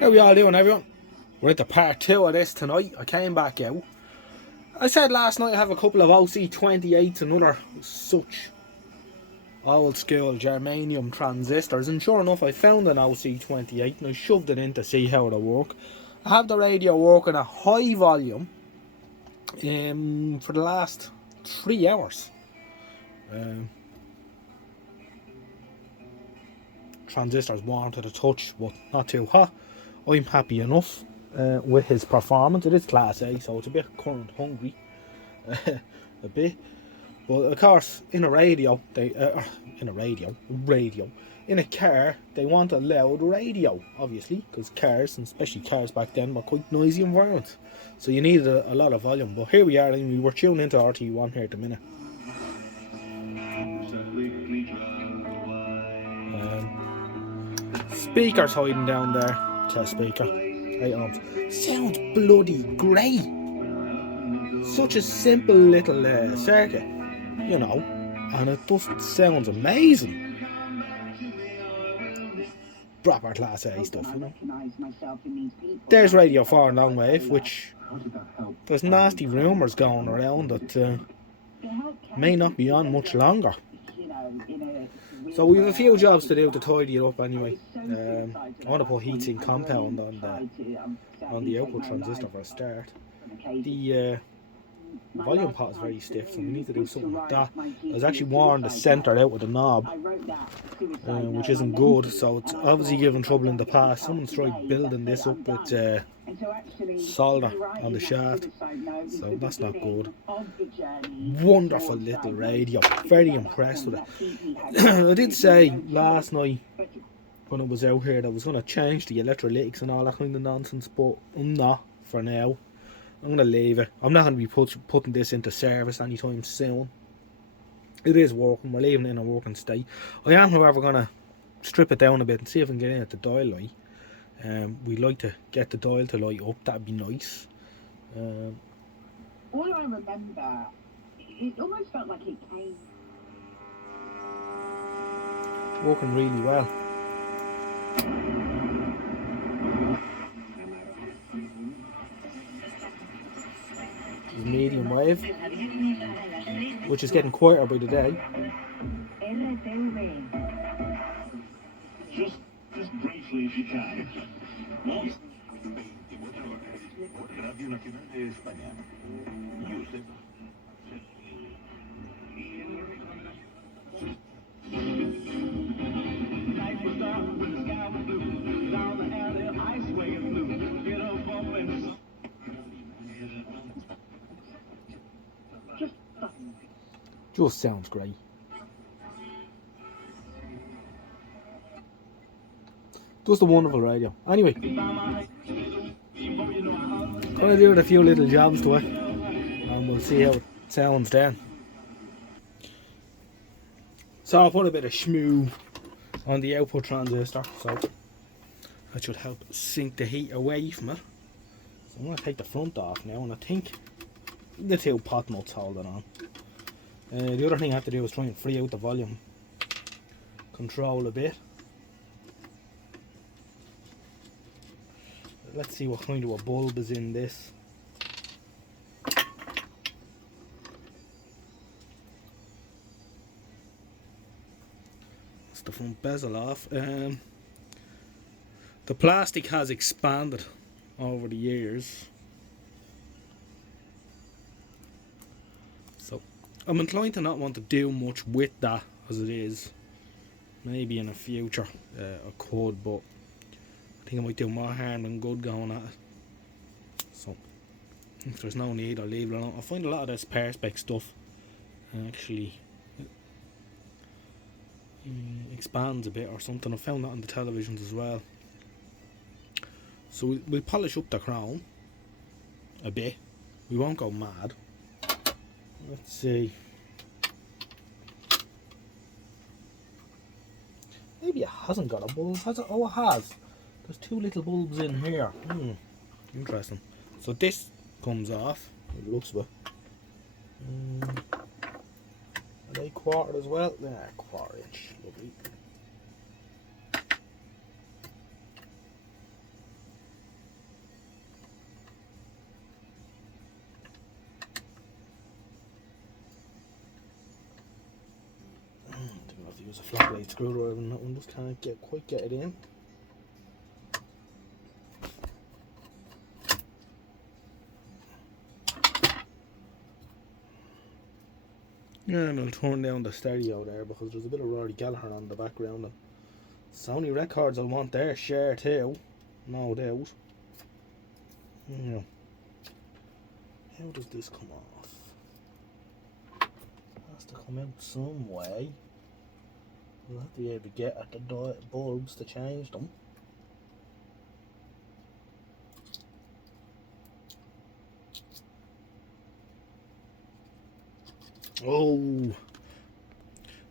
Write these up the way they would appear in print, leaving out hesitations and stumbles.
How are we all doing, everyone? We're at the part 2 of this tonight. I came back out. I said last night I have a couple of OC28s and other such old school germanium transistors, and sure enough I found an OC28 and I shoved it in to see how it'll work. I have the radio working at high volume for the last 3 hours. Transistors warm to the touch, but not too hot. I'm happy enough with his performance. It is class A, so it's a bit current hungry, a bit. But of course, in a radio, in a car, they want a loud radio, obviously, because cars, and especially cars back then, were quite noisy environments. So you needed a lot of volume. But here we are, and we were tuning into RT1 here at the minute. Speakers hiding down there. Test speaker. 8 ohms. Sounds bloody great. Such a simple little circuit, you know, and it just sounds amazing. Proper class A stuff, you know. There's Radio 4 and long wave, which there's nasty rumours going around that may not be on much longer. So we have a few jobs to do to tidy it up anyway. I want to put heatsink compound on the output transistor for a start. The volume pot is very stiff, so we need to do something like that. I was actually worn the centre out with a knob, which isn't good, so it's obviously given trouble in the past. Someone's tried building this up with solder on the shaft, so that's not good. Wonderful little radio, very impressed with it. I did say last night when I was out here that I was going to change the electrolytics and all that kind of nonsense, but I'm not for now. I'm going to leave it. I'm not going to be putting this into service anytime soon. It is working. We're leaving it in a working state. I am, however, going to strip it down a bit and see if I can get in at the dial light. We'd like to get the dial to light up. That'd be nice. All I remember, it almost felt like it came. Working really well. Medium wave, which is getting quieter by the day. Just briefly, if you can. Just sounds great. Just a wonderful radio. Anyway, gonna do a few little jobs to it, and we'll see how it sounds then. So I'll put a bit of schmoo on the output transistor, so that should help sink the heat away from it. So I'm gonna take the front off now, and I think the two pot nuts holding on. The other thing I have to do is try and free out the volume control a bit. Let's see what kind of a bulb is in this. That's the front bezel off. The plastic has expanded over the years, so I'm inclined to not want to do much with that as it is. Maybe in the future I could, but I think I might do more harm than good going at it. So if there's no need, I'll leave it alone. I find a lot of this perspex stuff actually expands a bit or something. I found that on the televisions as well. So we'll polish up the crown a bit. We won't go mad. Let's see. Maybe it hasn't got a bulb, has it? Oh, it has. There's two little bulbs in here. Interesting. So this comes off. It looks a bit. Are they quartered as well? Yeah, 1/4 inch. Lovely. use a flat blade screwdriver and that one just can't quite get it in. Yeah, and I'll turn down the stereo there because there's a bit of Rory Gallagher on the background. And Sony records I want their share too, no doubt. Yeah. How does this come off? It has to come out some way. We'll have to be able to get at the bulbs to change them. Oh,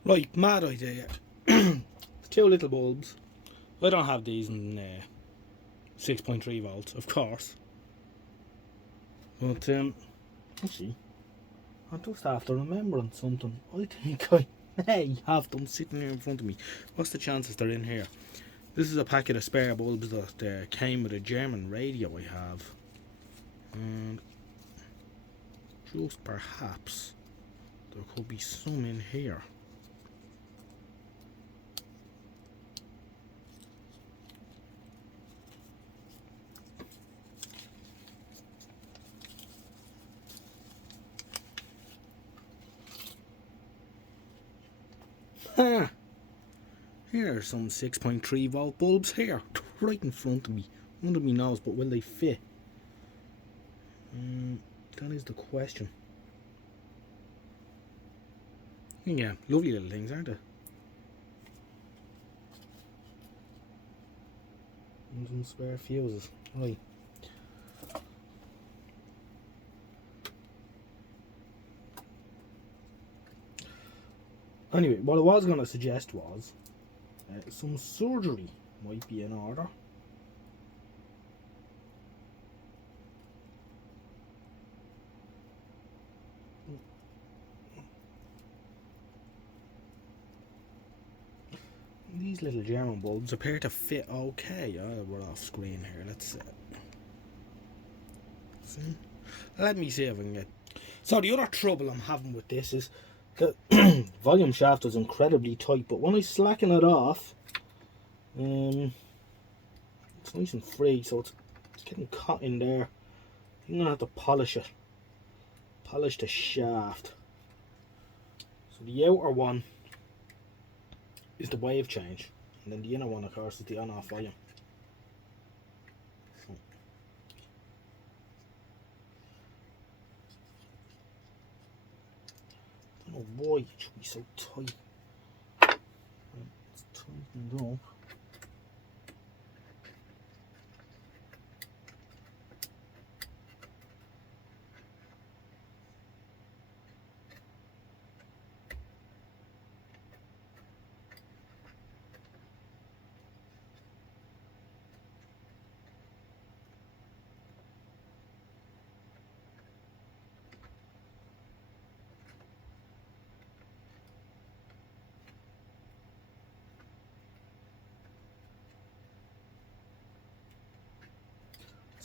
right, mad idea. Two little bulbs. I don't have these in 6.3 volts, of course. But actually, I'm just after remembering something. I think I may have them sitting here in front of me. What's the chances they're in here? This is a packet of spare bulbs that came with a German radio I have. And just perhaps there could be some in here. Ha! Here are some 6.3 volt bulbs here, right in front of me. Under me nose, but will they fit? That is the question. Yeah, lovely little things, aren't they? And some spare fuses. Right. Anyway, what I was going to suggest was some surgery might be in order. These little German bulbs appear to fit okay. Oh, we're off screen here. Let's see. Let me see if I can get. So the other trouble I'm having with this is the volume shaft is incredibly tight, but when I slacken it off, it's nice and free, so it's getting caught in there. I'm gonna have to polish it, polish the shaft. So the outer one is the wave change, and then the inner one, of course, is the on-off volume. So. I don't know why it should be so tight. It's tightened up.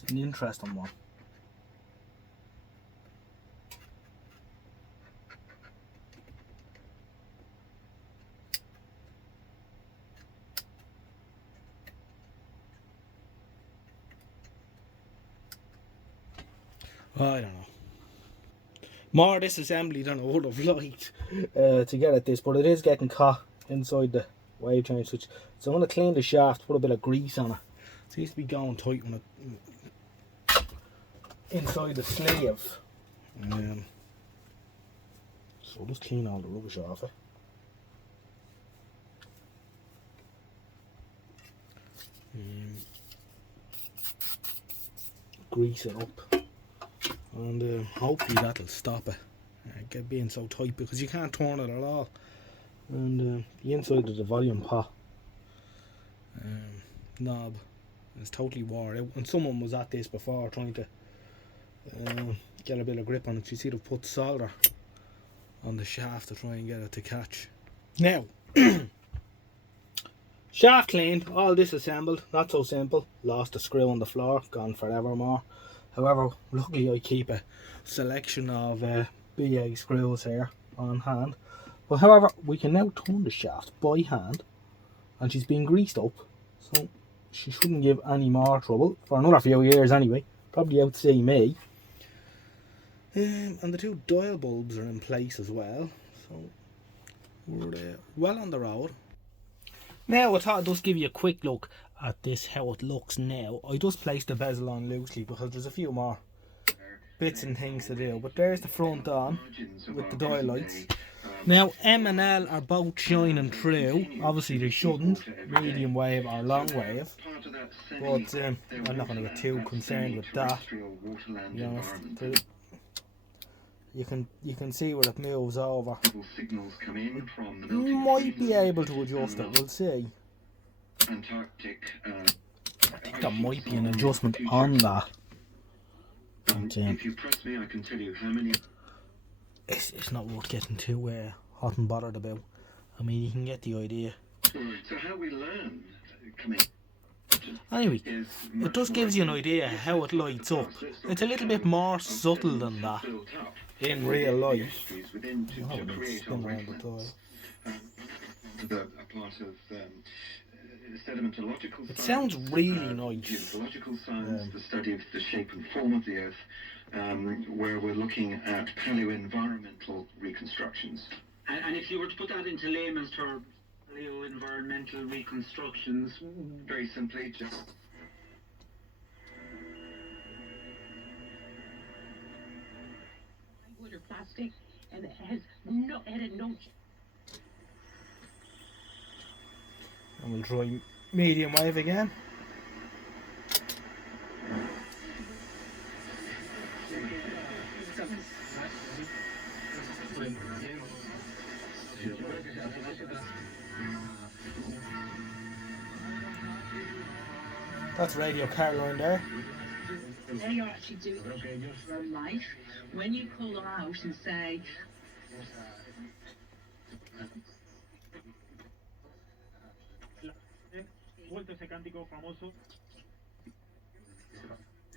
It's an interesting one. I don't know. More disassembly than I would have liked to get at this, but it is getting caught inside the wave change switch. So I'm going to clean the shaft, put a bit of grease on it. It seems to be going tight when it inside the sleeve. So just clean all the rubbish off it. Grease it up, and hopefully that'll stop it get being so tight, because you can't turn it at all. And the inside of the volume pot knob is totally wore out, and someone was at this before trying to get a bit of grip on it. You see they've put solder on the shaft to try and get it to catch. Now shaft cleaned, all disassembled, not so simple. Lost a screw on the floor, gone forevermore. However, luckily I keep a selection of BA screws here on hand. But however, we can now turn the shaft by hand, and she's been greased up, so she shouldn't give any more trouble for another few years anyway. Probably out to see me. And the two dial bulbs are in place as well, so we're well on the road. Now I thought I'd just give you a quick look at this, how it looks now. I just placed the bezel on loosely because there's a few more bits and things to do, but there's the front on with the dial lights. Now M and L are both shining through. Obviously they shouldn't, medium wave or long wave, but I'm not going to get too concerned with that, to be honest. You can see where it moves over. Might be able to adjust it, we'll see. I think there might be an adjustment on that. But, if you press me, I can tell you how many. It's not worth getting too hot and bothered about. I mean, you can get the idea. So how we learn coming. Anyway, it just gives you an idea how it lights up. It's a little bit more subtle than that in real life. Oh, it's spin around the toy. It sounds really nice. Geological science, the study of the shape and form of the Earth, where we're looking at paleo-environmental reconstructions. And if you were to put that into layman's terms, paleo-environmental reconstructions, very simply, just Wood or plastic, and it had no. And we'll try medium wave again. That's Radio Caroline there. Now you're actually doing your own life. When you pull them out and say,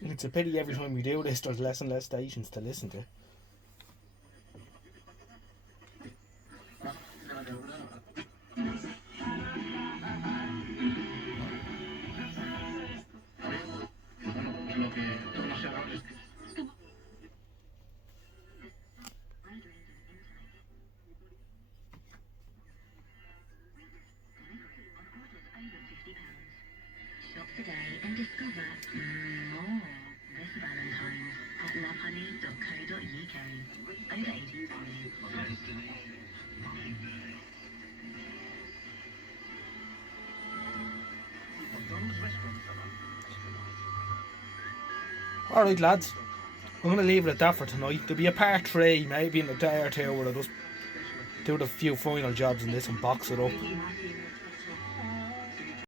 It's a pity every time we do this there's less and less stations to listen to. Shop today and discover more this Valentine's at lovehoney.co.uk. Over 18 only. Alright lads, I'm going to leave it at that for tonight. There'll be a part 3 maybe in a day or two where I just do the few final jobs in this and box it up.